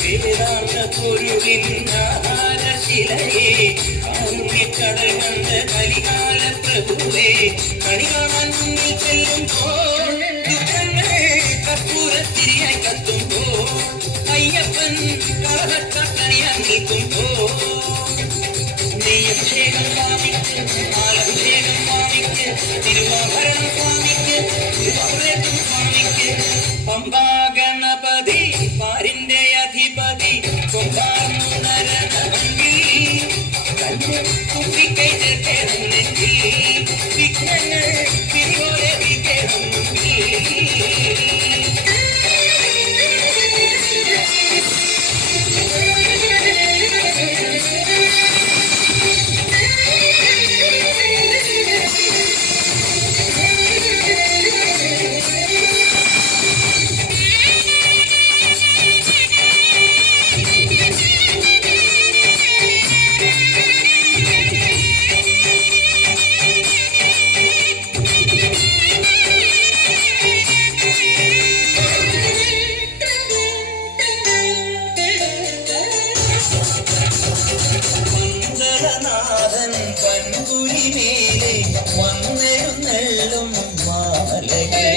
വേദാന്ത പൊരുളിൻ ആധാരശിലയെ കാരുണ്യക്കടൽ കണ്ട കലികാല പ്രഭുവേ കണി കാണാൻ മുന്നിൽ ചെല്ലുമ്പോൾ കർപ്പൂരത്തിരിയായി കത്തുമ്പോൾ അയ്യപ്പൻ കളഭക്കണിയാൻ നിൽക്കുമ്പോൾ നെയ്യഭിഷേകം സ്വാമിക്ക് ആലഭിഷേകം സ്വാമിക്ക് തിരുവാഭരണം സ്വാമിക്ക് തിരുവാഭരണം സ്വാമിക്ക് പമ്പാ ഗണപതി പാരിന്റെ അധിപതി കൊമ്പാർന്നുണരണമെങ്കിൽ തന്നെ കുപ്പിക്കൈ ചേർക്കണമെങ്കിൽ വിഘ്നങ്ങൾ തിരുവോലെ നാഥൻ പൻപുരിമേലെ വന്നെഴുന്നള്ളും മാലകേ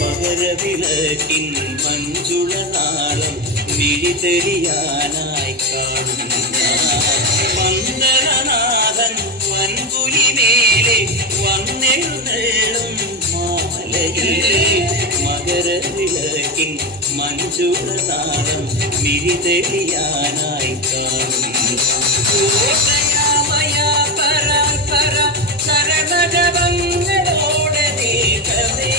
മകരവിളക്കിൻ മഞ്ജുളനാളം മിഴിതെളിയാനായി കാണുന്ന മന്ദരനാഥൻ പൻപുരിമേലെ വന്നെഴുന്നള്ളും മാലകേ മകരവിളക്കിൻ മഞ്ജുളനാളം മിഴിതെളിയാനായി കാണുന്നു ഓടയാമയ പരാൽപര ശരണജപങ്ങളോടെ നീക്കവേ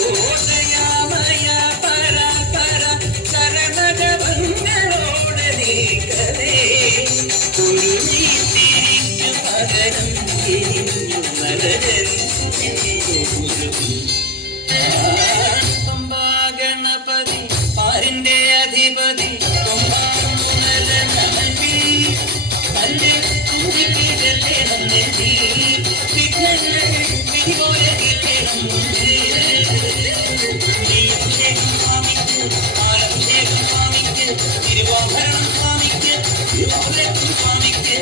ഓടയാമയ പരാൽപര ശരണജപങ്ങളോടെ നീക്കവേ ഒരു നീതിരിക്കു പകരം തിരിഞ്ഞു നരകൻ പമ്പാ ഗണപതി പാരിന്റെ അധിപതി തിരുവാഭരണം സ്വാമിക്ക് തിരുവാഭരണം സ്വാമിക്ക്